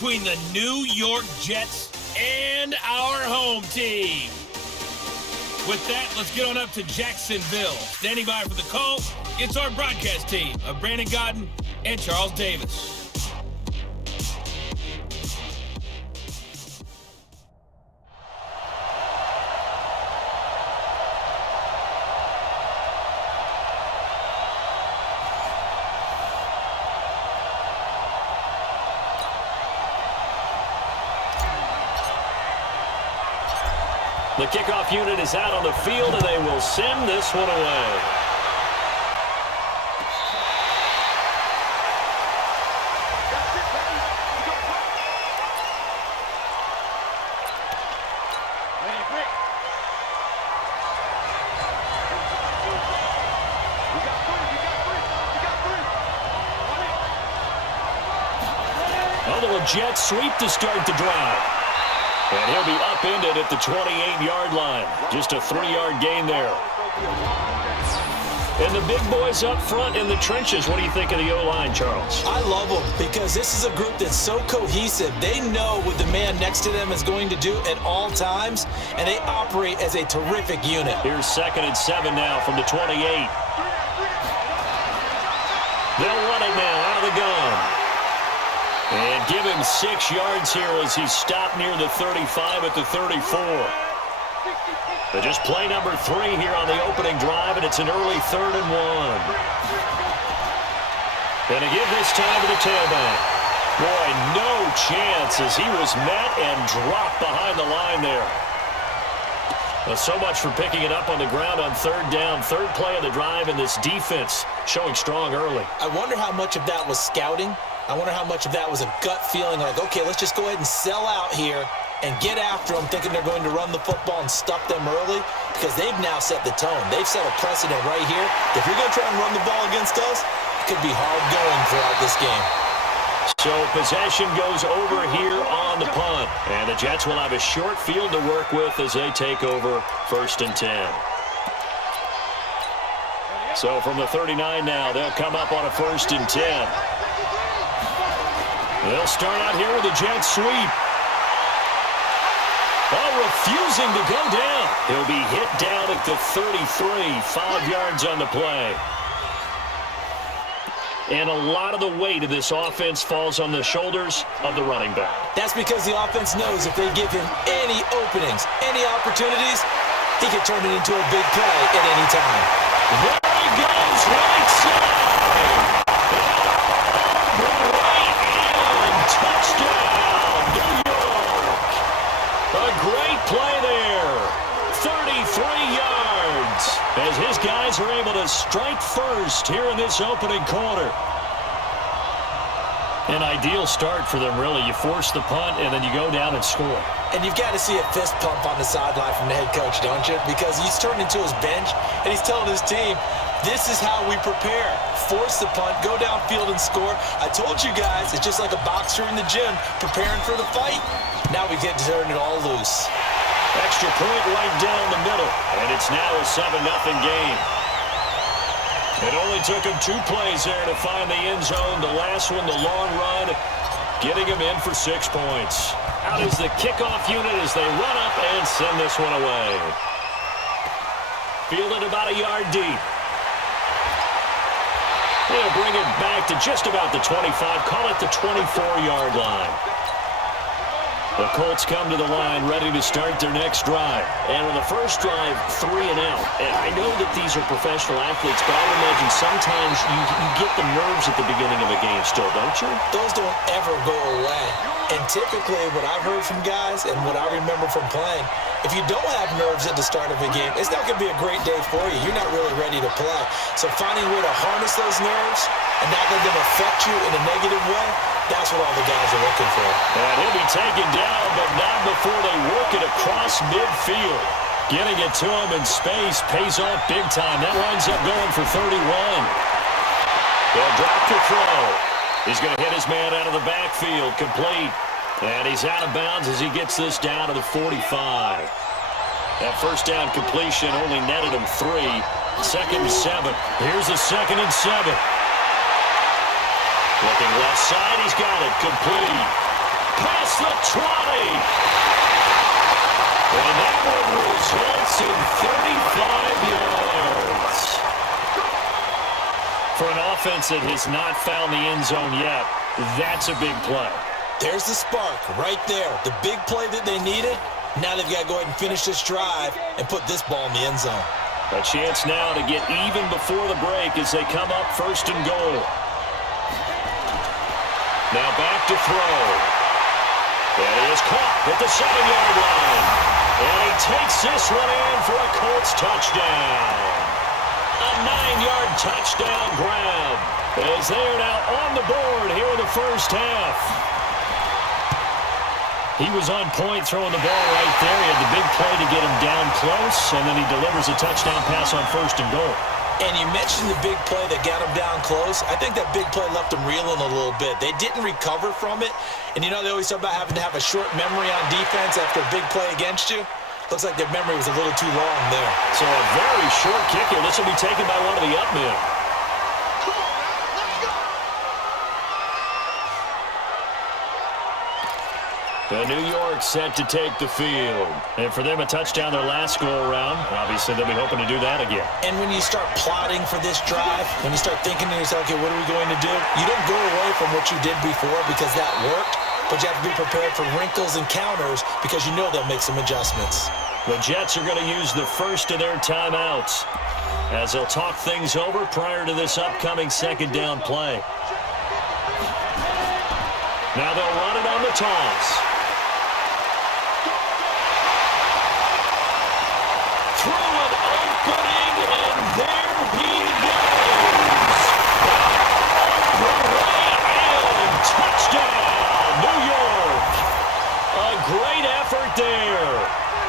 between the New York Jets and our home team. With that, let's get on up to Jacksonville. Standing by for the call, it's our broadcast team of Brandon Godden and Charles Davis. The kickoff unit is out on the field, and they will send this one away. The Jets sweep to start the drive. And he'll be upended at the 28-yard line. Just a 3-yard gain there. And the big boys up front in the trenches. What do you think of the O-line, Charles? I love them because this is a group that's so cohesive. They know what the man next to them is going to do at all times, and they operate as a terrific unit. Here's 2nd and 7 now from the 28. They'll run it now out of the gun. And give him 6 yards here as he's stopped near the 35 at the 34. But just play number 3 here on the opening drive, and it's an early 3rd and 1. And to give this time to the tailback. Boy, no chance as he was met and dropped behind the line there. Well, so much for picking it up on the ground on 3rd down. 3rd play of the drive, and this defense showing strong early. I wonder how much of that was scouting. I wonder how much of that was a gut feeling like, okay, let's just go ahead and sell out here and get after them, thinking they're going to run the football and stuff them early, because they've now set the tone. They've set a precedent right here. If you're going to try and run the ball against us, it could be hard going throughout this game. So possession goes over here on the punt, and the Jets will have a short field to work with as they take over 1st and 10. So from the 39 now, they'll come up on a 1st and 10. They'll start out here with a jet sweep. Oh, refusing to go down. He'll be hit down at the 33, 5 yards on the play. And a lot of the weight of this offense falls on the shoulders of the running back. That's because the offense knows if they give him any openings, any opportunities, he can turn it into a big play at any time. There he goes, right side. Touchdown, New York. A great play there. 33 yards as his guys are able to strike first here in this opening quarter. An ideal start for them, really. You force the punt, and then you go down and score. And you've got to see a fist pump on the sideline from the head coach, don't you? Because he's turned into his bench, and he's telling his team, this is how we prepare. Force the punt, go downfield and score. I told you guys, it's just like a boxer in the gym preparing for the fight. Now we get to turn it all loose. Extra point right down the middle, and it's now a 7-0 game. It only took him 2 plays there to find the end zone. The last one, the long run, getting him in for 6 points. Out is the kickoff unit as they run up and send this one away. Fielded about a yard deep. They'll bring it back to just about the 25, call it the 24-yard line. The Colts come to the line ready to start their next drive. And on the first drive, 3 and out. And I know that these are professional athletes, but I would imagine sometimes you get the nerves at the beginning of a game still, don't you? Those don't ever go away. And typically what I've heard from guys and what I remember from playing, if you don't have nerves at the start of a game, it's not going to be a great day for you. You're not really ready to play. So finding a way to harness those nerves and not let them affect you in a negative way, that's what all the guys are looking for. And he'll be taken down, but not before they work it across midfield. Getting it to him in space pays off big time. That winds up going for 31. They'll drop the throw. He's going to hit his man out of the backfield, complete. And he's out of bounds as he gets this down to the 45. That first down completion only netted him 3. 2nd and 7. Here's the 2nd and 7. Looking left side, he's got it, complete. 20. And that one results in 35 yards. For an offense that has not found the end zone yet, that's a big play. There's the spark right there. The big play that they needed. Now they've got to go ahead and finish this drive and put this ball in the end zone. A chance now to get even before the break as they come up 1st and goal. Now back to throw. And he is caught at the 7-yard line. And he takes this one in for a Colts touchdown. A 9-yard touchdown grab as they are now on the board here in the first half. He was on point throwing the ball right there. He had the big play to get him down close, and then he delivers a touchdown pass on 1st and goal. And you mentioned the big play that got him down close. I think that big play left him reeling a little bit. They didn't recover from it. And you know they always talk about having to have a short memory on defense after a big play against you. Looks like their memory was a little too long there. So a very short kicker. This will be taken by one of the up men. The New York set to take the field. And for them, a touchdown their last go-around. Obviously, they'll be hoping to do that again. And when you start plotting for this drive, when you start thinking to yourself, okay, what are we going to do? You don't go away from what you did before because that worked, but you have to be prepared for wrinkles and counters because you know they'll make some adjustments. The Jets are going to use the first of their timeouts as they'll talk things over prior to this upcoming 2nd down play. Now they'll run it on the toss. Through an opening, and there he goes. And touchdown, New York. A great effort there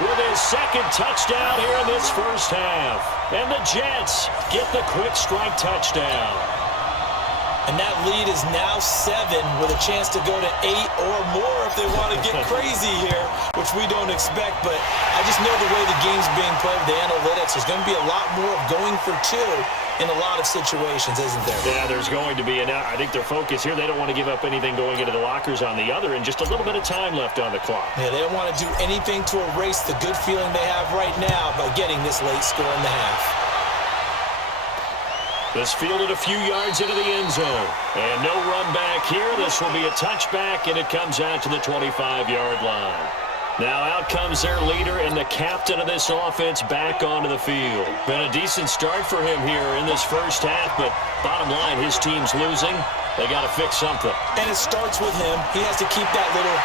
with his 2nd touchdown here in this first half. And the Jets get the quick strike touchdown. And that lead is now 7 with a chance to go to 8 or more if they want to get crazy here, which we don't expect. But I just know the way the game's being played, the analytics, there's going to be a lot more of going for 2 in a lot of situations, isn't there? Yeah, there's going to be. And I think their focus here, they don't want to give up anything going into the lockers on the other, and just a little bit of time left on the clock. Yeah, they don't want to do anything to erase the good feeling they have right now by getting this late score in the half. This fielded a few yards into the end zone. And no run back here. This will be a touchback, and it comes out to the 25-yard line. Now out comes their leader and the captain of this offense back onto the field. Been a decent start for him here in this first half, but bottom line, his team's losing. They got to fix something. And it starts with him. He has to keep that little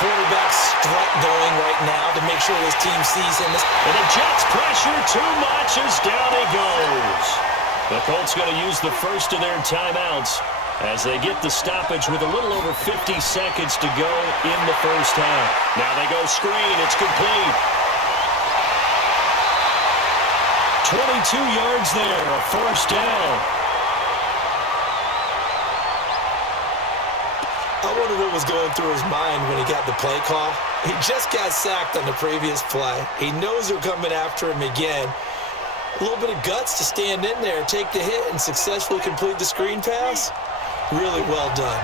quarterback strut going right now to make sure his team sees him. And the Jets pressure too much as down he goes. The Colts going to use the first of their timeouts as they get the stoppage with a little over 50 seconds to go in the first half. Now they go screen. It's complete. 22 yards there, a first down. I wonder what was going through his mind when he got the play call. He just got sacked on the previous play. He knows they're coming after him again. A little bit of guts to stand in there, take the hit, and successfully complete the screen pass. Really well done.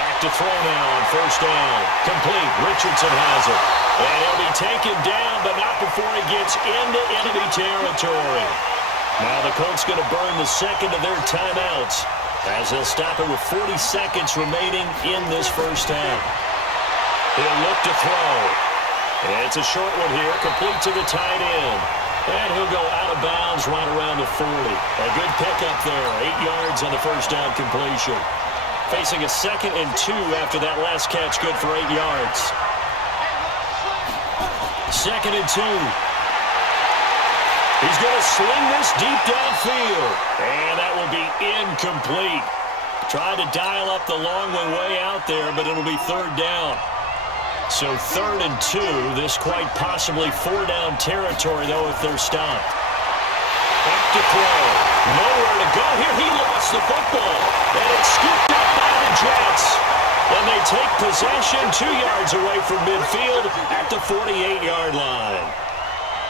Back to throw now on first down. Complete. Richardson has it. And he'll be taken down, but not before he gets into enemy territory. Now the Colts going to burn the second of their timeouts as they'll stop it with 40 seconds remaining in this first half. He'll look to throw. And it's a short one here, complete to the tight end. And he'll go out of bounds right around the 40. A good pickup there, 8 yards on the first down completion. Facing a 2nd and 2 after that last catch, good for 8 yards. 2nd and 2. He's going to sling this deep downfield. And that will be incomplete. Tried to dial up the long way out there, but it'll be 3rd down. So 3rd and 2, this quite possibly 4-down territory, though, if they're stopped. Back to throw. Nowhere to go here. He lost the football. And it's scooped up by the Jets. And they take possession 2 yards away from midfield at the 48-yard line.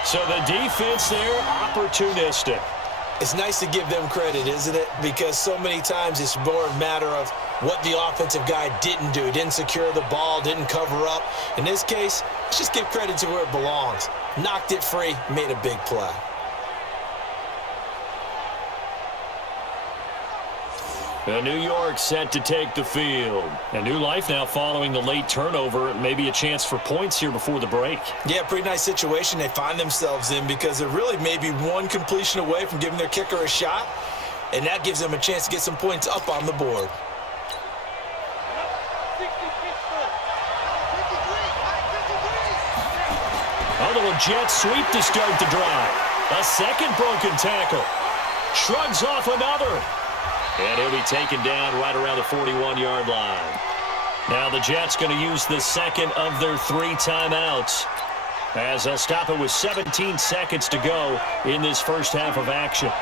So the defense there, opportunistic. It's nice to give them credit, isn't it? Because so many times it's more a matter of what the offensive guy didn't do. Didn't secure the ball, didn't cover up. In this case, let's just give credit to where it belongs. Knocked it free, made a big play. New York set to take the field. A new life now following the late turnover. Maybe a chance for points here before the break. Yeah, pretty nice situation they find themselves in because they're really maybe one completion away from giving their kicker a shot, and that gives them a chance to get some points up on the board. Oh, the Jets sweep to start the drive. A second broken tackle. Shrugs off another. And he'll be taken down right around the 41-yard line. Now the Jets going to use the second of their 3 timeouts as they'll stop it with 17 seconds to go in this first half of action.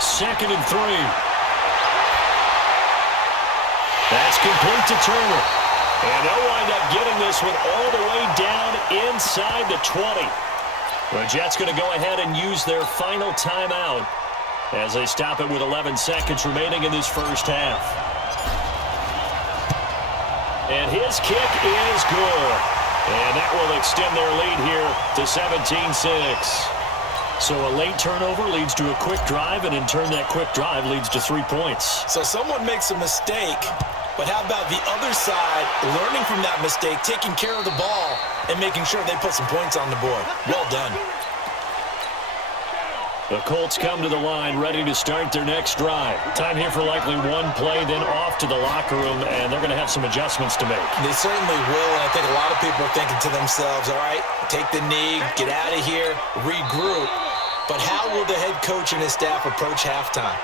2nd and 3. That's complete to Turner. And they'll wind up getting this one all the way down inside the 20. The Jets going to go ahead and use their final timeout as they stop it with 11 seconds remaining in this first half. And his kick is good. And that will extend their lead here to 17-6. So a late turnover leads to a quick drive, and in turn that quick drive leads to 3 points. So someone makes a mistake, but how about the other side learning from that mistake, taking care of the ball, and making sure they put some points on the board? Well done. The Colts come to the line ready to start their next drive. Time here for likely one play, then off to the locker room, and they're going to have some adjustments to make. They certainly will, and I think a lot of people are thinking to themselves, all right, take the knee, get out of here, regroup. But how will the head coach and his staff approach halftime?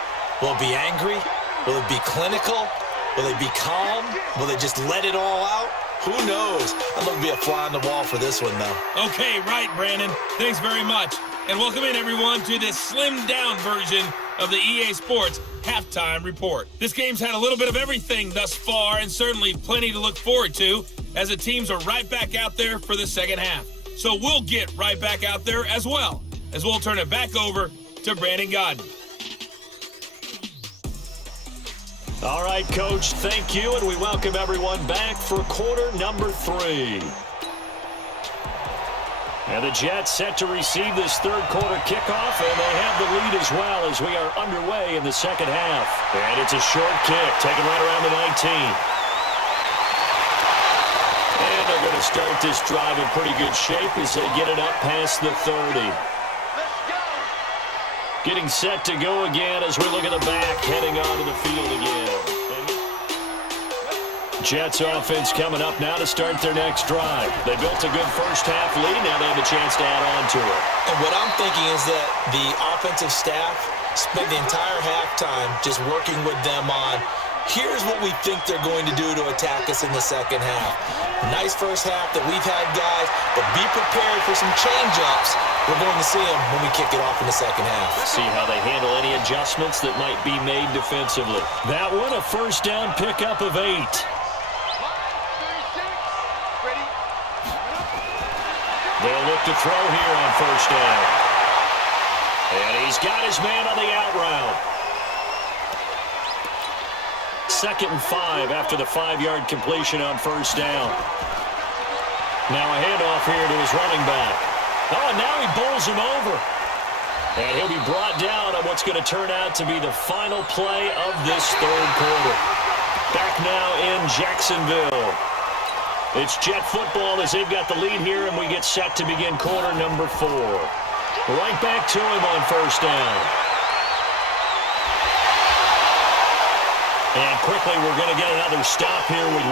Will it be angry? Will it be clinical? Will they be calm? Will they just let it all out? Who knows? I'd love to be a fly on the wall for this one, though. Okay, right, Brandon. Thanks very much. And welcome in, everyone, to this slimmed-down version of the EA Sports Halftime Report. This game's had a little bit of everything thus far, and certainly plenty to look forward to, as the teams are right back out there for the second half. So we'll get right back out there as well, as we'll turn it back over to Brandon Godden. All right, Coach, thank you, and we welcome everyone back for quarter number 3. And the Jets set to receive this third quarter kickoff, and they have the lead as well as we are underway in the second half. And it's a short kick, taken right around the 19. And they're going to start this drive in pretty good shape as they get it up past the 30. Getting set to go again as we look at the back, heading onto the field again. Jets offense coming up now to start their next drive. They built a good first half lead. Now they have a chance to add on to it. And what I'm thinking is that the offensive staff spent the entire halftime just working with them on, here's what we think they're going to do to attack us in the second half. Nice first half that we've had, guys, but be prepared for some change-ups. We're going to see them when we kick it off in the second half. See how they handle any adjustments that might be made defensively. That one, a first down pickup of 8. They'll look to throw here on first down. And he's got his man on the out route. 2nd and 5 after the 5-yard completion on first down. Now a handoff here to his running back. Oh, and now he bowls him over. And he'll be brought down on what's going to turn out to be the final play of this third quarter. Back now in Jacksonville. It's Jet football as they've got the lead here, and we get set to begin quarter number 4. Right back to him on first down. And quickly we're going to get another stop here with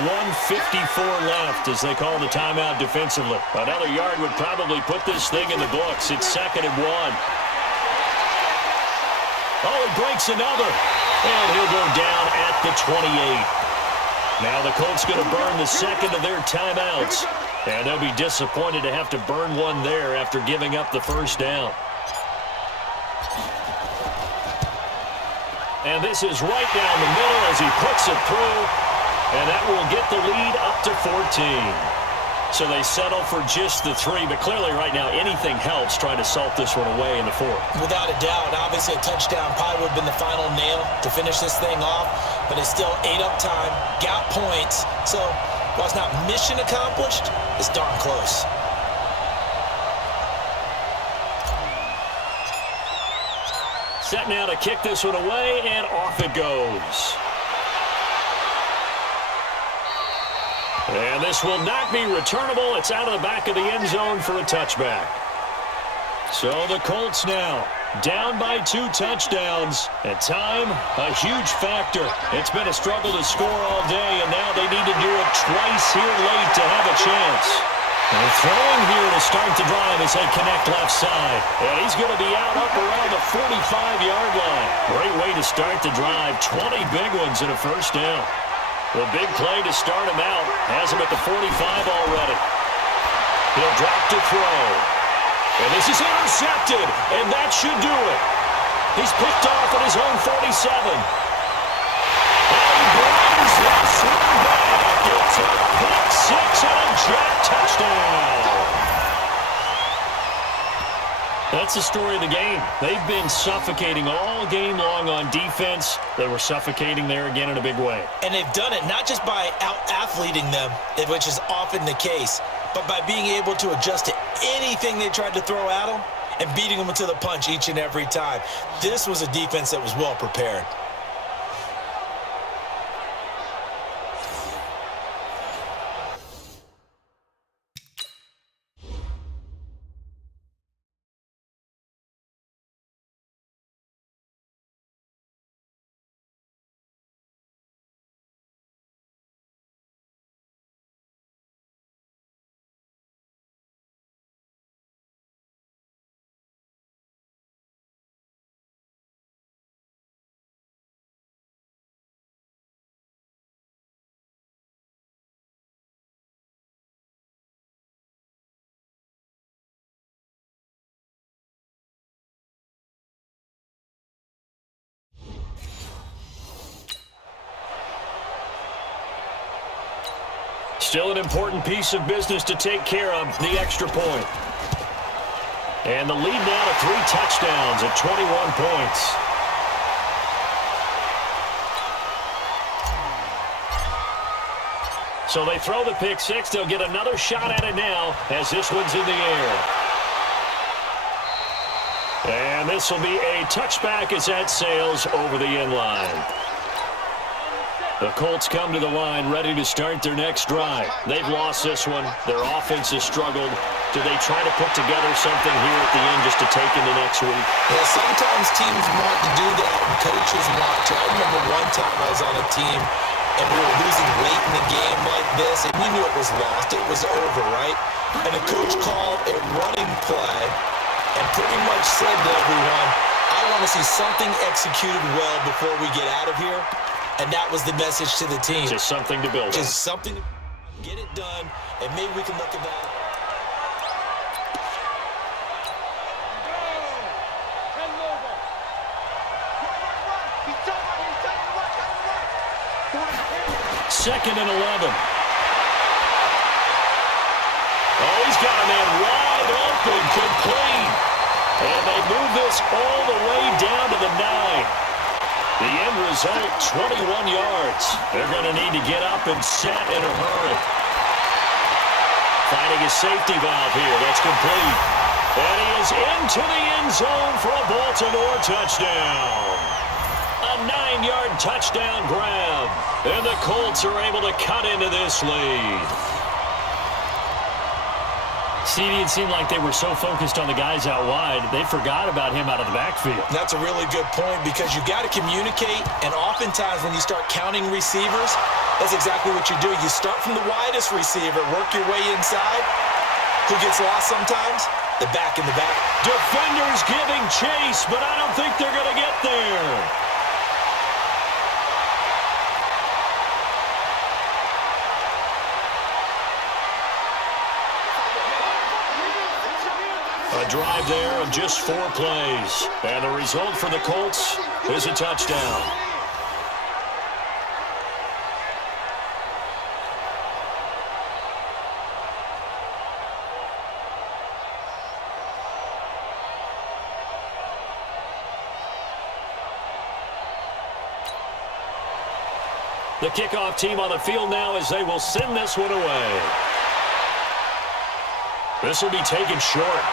1:54 left as they call the timeout defensively. Another yard would probably put this thing in the books. It's 2nd and 1. Oh, it breaks another. And he'll go down at the 28. Now the Colts going to burn the second of their timeouts. And they'll be disappointed to have to burn one there after giving up the first down. And this is right down the middle as he puts it through. And that will get the lead up to 14. So they settle for just the 3, but clearly right now anything helps trying to salt this one away in the 4th. Without a doubt, obviously a touchdown probably would have been the final nail to finish this thing off, but it's still ate up time, got points. So while it's not mission accomplished, it's darn close. Set now to kick this one away, and off it goes. And this will not be returnable. It's out of the back of the end zone for a touchback. So the Colts now down by 2 touchdowns. And time, a huge factor. It's been a struggle to score all day, and now they need to do it twice here late to have a chance. They're throwing here to start the drive as they connect left side. And he's going to be out up around the 45-yard line. Great way to start the drive. 20 big ones in a first down. The big play to start him out. Has him at the 45 already. He'll drop to throw. And this is intercepted, and that should do it. He's picked off at his own 47. And he brings this one back. It's a pick 6 and a Jet touchdown. That's the story of the game. They've been suffocating all game long on defense. They were suffocating there again in a big way. And they've done it not just by out-athleting them, which is often the case, but by being able to adjust to anything they tried to throw at them and beating them into the punch each and every time. This was a defense that was well prepared. Still an important piece of business to take care of, the extra point. And the lead now to 3 touchdowns at 21 points. So they throw the pick 6. They'll get another shot at it now as this one's in the air. And this will be a touchback as that sails over the end line. The Colts come to the line ready to start their next drive. They've lost this one. Their offense has struggled. Do they try to put together something here at the end just to take into next week? Yeah, sometimes teams want to do that and coaches want to. I remember one time I was on a team and we were losing late in the game like this, and we knew it was lost. It was over, right? And the coach called a running play and pretty much said to everyone, I want to see something executed well before we get out of here. And that was the message to the team. Just something to build on. Just something to get it done, and maybe we can look at that. Second and 11. Oh, he's got a man wide open, complete. And they move this all the way down to the 9. The end result, 21 yards. They're going to need to get up and set in a hurry. Finding a safety valve here. That's complete. And he is into the end zone for a Baltimore touchdown. A 9-yard touchdown grab. And the Colts are able to cut into this lead. CD, it seemed like they were so focused on the guys out wide, they forgot about him out of the backfield. That's a really good point because you got to communicate, and oftentimes when you start counting receivers, that's exactly what you do. You start from the widest receiver, work your way inside. Who gets lost sometimes? The back in the back. Defenders giving chase, but I don't think they're going to get there. A drive there of just 4 plays. And the result for the Colts is a touchdown. The kickoff team on the field now as they will send this one away. This will be taken short.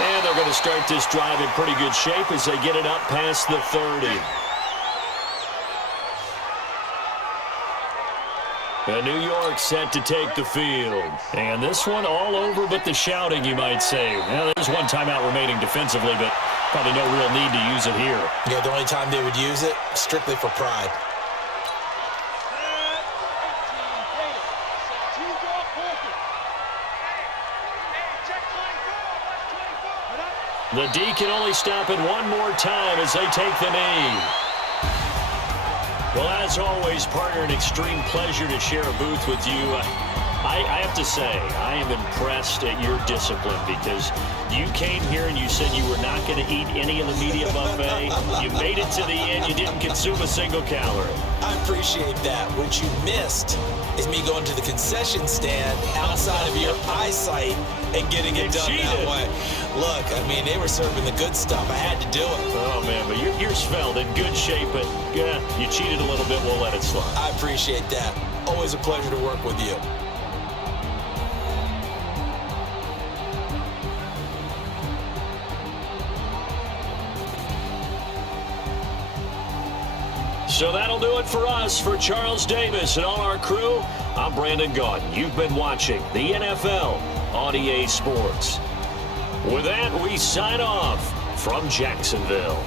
And they're going to start this drive in pretty good shape as they get it up past the 30. And New York set to take the field. And this one all over but the shouting, you might say. Well, there's one timeout remaining defensively, but probably no real need to use it here. Yeah, the only time they would use it, strictly for pride. The D can only stop it one more time as they take the knee. Well, as always, partner, an extreme pleasure to share a booth with you. I have to say, I am impressed at your discipline because you came here and you said you were not going to eat any of the media buffet. You made it to the end. You didn't consume a single calorie. I appreciate that. What you missed is me going to the concession stand outside of your eyesight and getting it done that way. Look, I mean, they were serving the good stuff. I had to do it. Oh, man, but you're svelte, in good shape, but yeah, you cheated a little bit. We'll let it slide. I appreciate that. Always a pleasure to work with you. So that'll do it for us. For Charles Davis and all our crew, I'm Brandon Gaudin. You've been watching the NFL on EA Sports. With that, we sign off from Jacksonville.